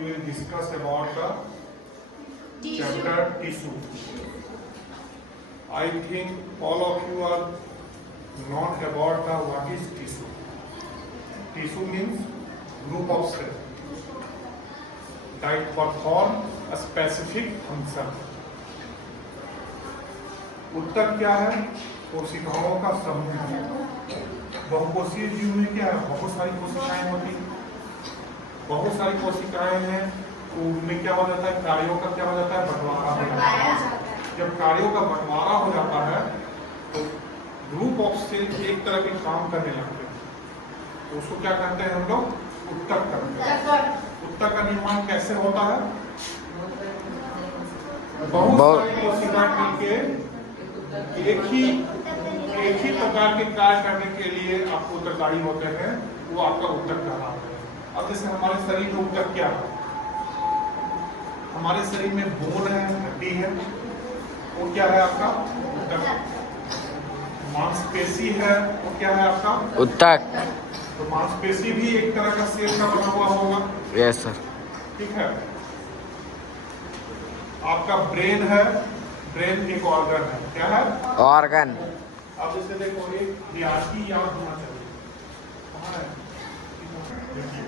we will discuss about the chapter tissue. I think all of you are known about the what is tissue. Tissue means group of cells that perform a specific function. उत्तर क्या है? कोशिकाओं का समूह है। बहुकोषीय जीव में क्या है? बहुत सारी कोशिकाएं होती हैं। बहुत सारी कोशिकाएं हैं, उनमें क्या हो जाता है? कार्यों का क्या हो जाता है? बंटवारा हो जाता है। जब कार्यों का बंटवारा हो जाता है तो ग्रुप ऑफ सेल एक तरह के काम करने लगते हैं, तो उसको क्या कहते हैं हम लोग? उत्तक करते हैं। उत्तक का निर्माण कैसे होता है? बहुत सारी कोशिकाएं मिलकर एक ही प्रकार के कार्य करने के लिए आपको उत्तरदायी होते हैं, वो आपका उत्तक कहलाता है। अब जैसे हमारे शरीर में उत्तक क्या है? हमारे शरीर में बोन है, हड्डी है, वो क्या है आपका? उत्तक। मांसपेशी है, वो क्या है आपका? उत्तक। तो मांसपेशी भी एक तरह का सेल का बना हुआ होगा। Yes sir. ठीक है। आपका ब्रेन है, ब्रेन एक ऑर्गन है। क्या है? ऑर्गन। अब जैसे देखो, एक विद्यार्थी याद होना चाहिए। कहाँ है? देखिए,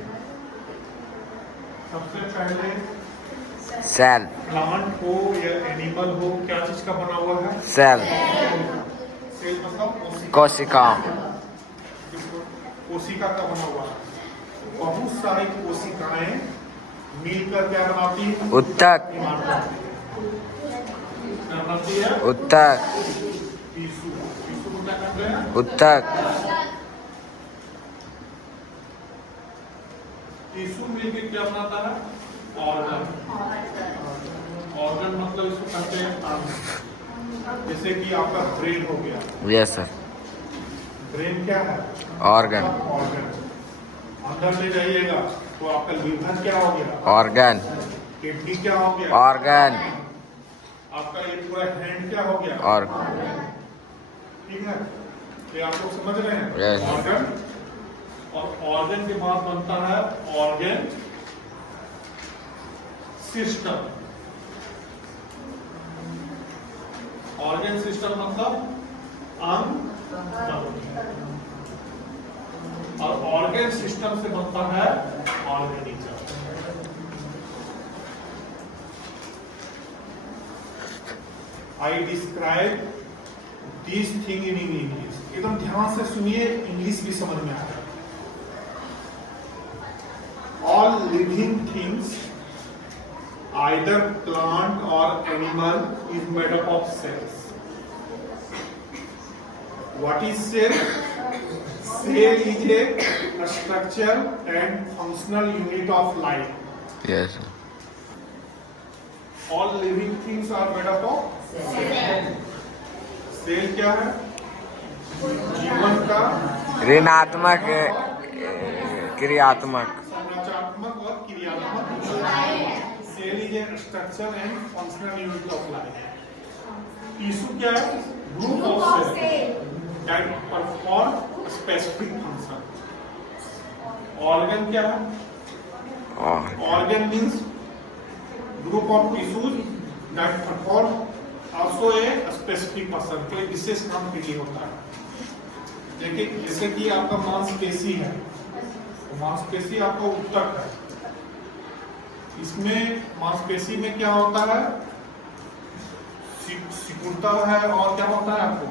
सबसे पहले सेल। प्लांट हो या एनिमल हो, क्या चीज का बना हुआ है? सेल। सेल मतलब कोशिका। कोशिका का बना हुआ है। बहुत सारी कोशिकाएं मिलकर क्या बनाती है? उत्तक। क्या बनाती है? उत्तक। टिश्यू। टिश्यू को क्या कहते हैं? उत्तक। टिश्यू मिलकर क्या बनाता है? ऑर्गन। ऑर्गन मतलब इसको कहते हैं अंग। जैसे कि आपका ब्रेन हो गया। Yes sir. ब्रेन क्या है? ऑर्गन। ऑर्गन। अंदर ले जाइएगा तो आपका लीवर क्या हो गया? ऑर्गन। किडनी क्या हो गया? ऑर्गन। आपका ये पूरा हैंड क्या हो गया? ऑर्गन। ठीक है, ये आप लोग समझ रहे हैं? Yes. ऑर्गन। और ऑर्गन के बाद बनता है ऑर्गन सिस्टम। ऑर्गन सिस्टम मतलब अंग। और ऑर्गन सिस्टम से बनता है organism. I describe this thing in English. एकदम ध्यान से सुनिए, इंग्लिश भी समझ में आएगा। All living things either plant or animal is made up of cells. What is cell? Cell is a structure and functional unit of life. Yes. All living things are made up of cell. Cell क्या है? जीवन का ऋणात्मक क्रियात्मक। संरचनात्मक और क्रियात्मक। Cell is a structure and functional unit of life. Tissue क्या है? Group of cells that perform a specific function. Organ क्या है? Organ means group of tissues that perform also a specific function. कोई विशेष काम के लिए होता है। देखिए, जैसे कि आपका मांसपेशी है, तो मांसपेशी आपका उत्तक है। इसमें मांसपेशी में क्या होता है? सिकुड़ता है और क्या होता है? आपको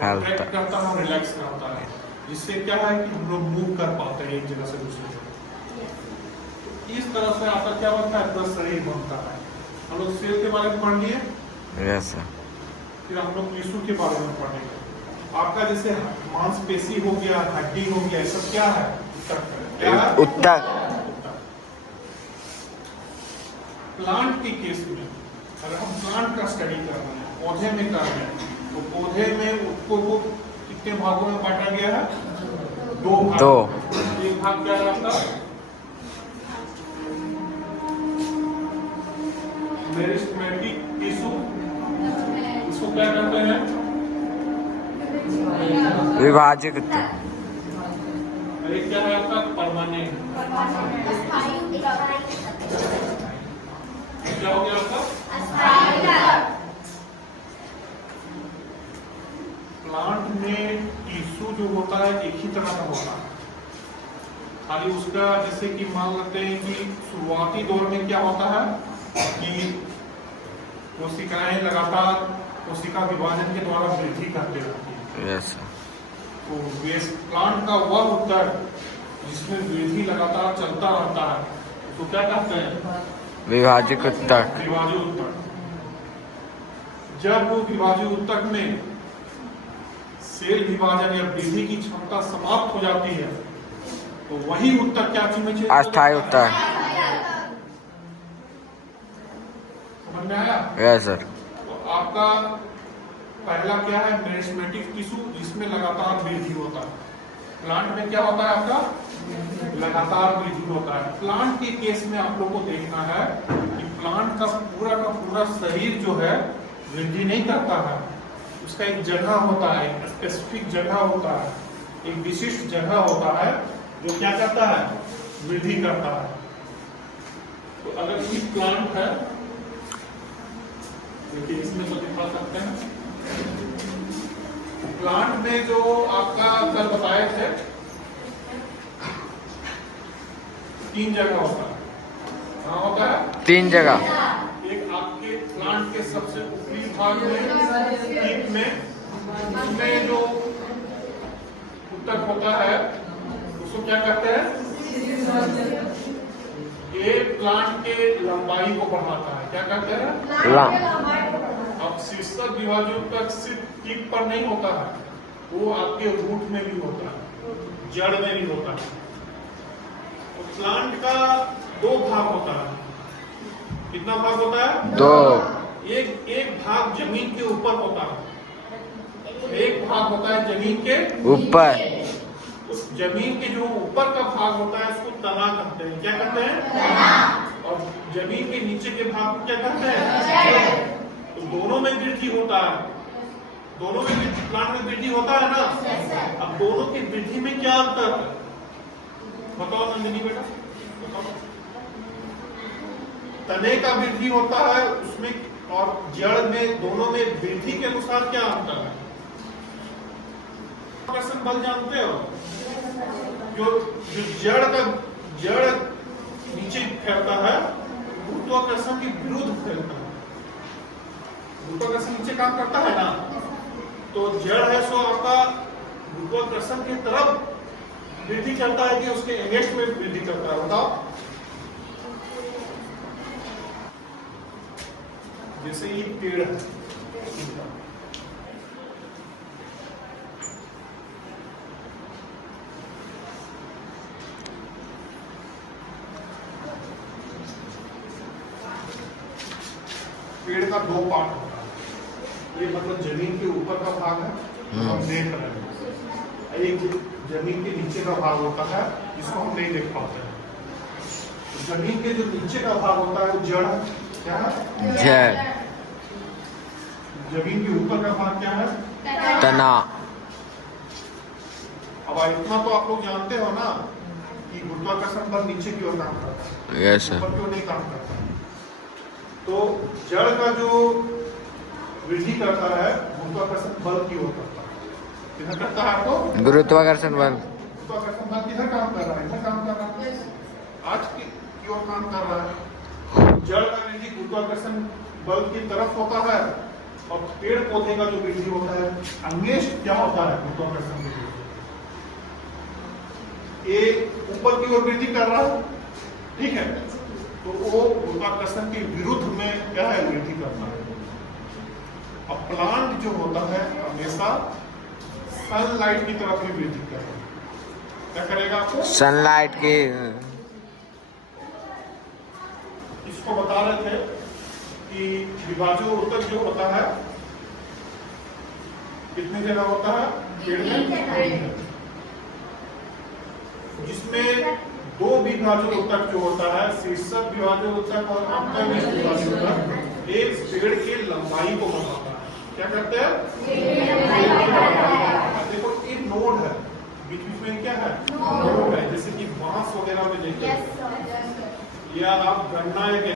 कॉन्ट्रैक्ट करता है और रिलैक्स करता है, जिससे क्या है कि हम लोग मूव कर पाते हैं एक जगह से दूसरी जगह। इस तरह से आपका क्या बनता है? पूरा शरीर बनता है। हम लोग सेल के बारे में पढ़ लिए। Yes sir. फिर हम लोग टिश्यू के बारे में पढ़ेंगे। आपका जैसे मांसपेशी हो गया, हड्डी हो गया, सब क्या है? क्या है? उत्तक। प्लांट के केस में अगर हम प्लांट का स्टडी कर रहे हैं, पौधे में कर रहे हैं, तो पौधे में उसको वो कितने भागों में बांटा गया है? दो भाग। दो। एक भाग क्या है आपका? Meristematic tissue. इसको क्या कहते हैं? विभाजित। एक क्या है आपका? परमानेंट। जो होता है एक ही तरह का होता है, खाली उसका जैसे कि मान लेते हैं कि शुरुआती दौर में क्या होता है कि कोशिकाएं लगातार कोशिका विभाजन के द्वारा वृद्धि करते रहती है। Yes sir. तो वेस्ट प्लांट का वह उत्तर जिसमें वृद्धि लगातार चलता रहता है तो क्या कहते हैं? विभाजिक उत्तक। विभाजित उत्तक। जब विभाजित उत्तक में सेल विभाजन या वृद्धि की क्षमता समाप्त हो जाती है तो वही उत्तक क्या चीज में अस्थायी उत्तक। समझ में आया? Yes sir. तो आपका पहला क्या है? मेरिस्टेमेटिक टिश्यू, जिसमें लगातार वृद्धि होता है। प्लांट में क्या होता है आपका? लगातार वृद्धि होता है। प्लांट के केस में आप लोग को देखना है कि प्लांट का पूरा शरीर जो है वृद्धि नहीं करता है, उसका एक जगह होता है, एक स्पेसिफिक जगह होता है, एक विशिष्ट जगह होता है जो क्या करता है? वृद्धि करता है। तो अगर कोई प्लांट है, देखिए इसमें तो दिखा सकते हैं, प्लांट में जो आपका कल बताए थे 3 जगह होता है। कहाँ होता है? 3 जगह। एक आपके प्लांट के सबसे ऊपरी भाग में, टिप में जो उत्तक होता है उसको क्या कहते हैं? ये प्लांट के लंबाई को बढ़ाता है। क्या कहते हैं? अब शीर्षक विभाजित उत्तक सिर्फ टिप पर नहीं होता है, वो आपके रूट में भी होता है, जड़ में भी होता है। तो प्लांट का 2 भाग होता है। कितना भाग होता है? 2। एक भाग जमीन के ऊपर होता है, एक भाग होता है जमीन के ऊपर। उस जमीन के जो ऊपर का भाग होता है उसको तना कहते हैं। क्या कहते हैं? और जमीन के नीचे के भाग को क्या कहते हैं? तो दोनों में वृद्धि होता है, दोनों में प्लांट में वृद्धि होता है ना। अब दोनों की वृद्धि में क्या अंतर है बताओ नंदिनी बेटा, बताओ। तने का वृद्धि होता है उसमें और जड़ में, दोनों में वृद्धि के अनुसार क्या अंतर है? आकर्षण बल जानते हो? जो जड़ नीचे फैलता है, गुरुत्वाकर्षण के विरुद्ध फैलता है। गुरुत्वाकर्षण नीचे काम करता है ना, तो जड़ है सो आपका गुरुत्वाकर्षण की तरफ वृद्धि करता है कि उसके अगेंस्ट में वृद्धि करता है। बताओ, जैसे ये पेड़ है, पेड़ का 2 पार्ट होता है। ये मतलब जमीन के ऊपर का भाग है, हम देख रहे हैं। एक जमीन के नीचे का भाग होता है जिसको हम नहीं देख पाते हैं। जमीन के जो नीचे का भाग होता है वो जड़ है। क्या है? जड़। जमीन के ऊपर का भाग क्या है? तना। अब इतना तो आप लोग जानते हो ना कि गुरुत्वाकर्षण बल नीचे की ओर काम करता है, यस सर। ऊपर की ओर नहीं काम करता। तो जड़ का जो वृद्धि करता है गुरुत्वाकर्षण बल की ओर करता है। किधर करता है आपको? गुरुत्वाकर्षण बल। गुरुत्वाकर्षण बल किधर काम कर रहा है? इधर काम कर रहा है, आज की ओर काम कर रहा है। जड़ का वृद्धि गुरुत्वाकर्षण बल की तरफ होता है और पेड़ पौधे का जो वृद्धि होता है अंगेस्ट क्या होता है? गुरुत्वाकर्षण की वृद्धि। ये ऊपर की ओर वृद्धि कर रहा है, ठीक है, तो वो गुरुत्वाकर्षण के विरुद्ध में क्या है? वृद्धि करना है। अब प्लांट जो होता है हमेशा सनलाइट की तरफ ही वृद्धि करेगा। क्या करेगा आपको? सनलाइट की। इसको बता रहे थे कि विभाजन उत्तक जो होता है कितनी जगह होता है? पेड़ में, जिसमें 2 विभाजन उत्तक जो होता है, शीर्षक विभाजन उत्तक और अंतर्निहित विभाजन उत्तक, एक पेड़ की लंबाई को बढ़ाता है। क्या करते हैं? देखो ये नोड है, बीच बीच में क्या है? नोड है, जैसे कि बांस वगैरह में देखते हैं, या आप गन्ना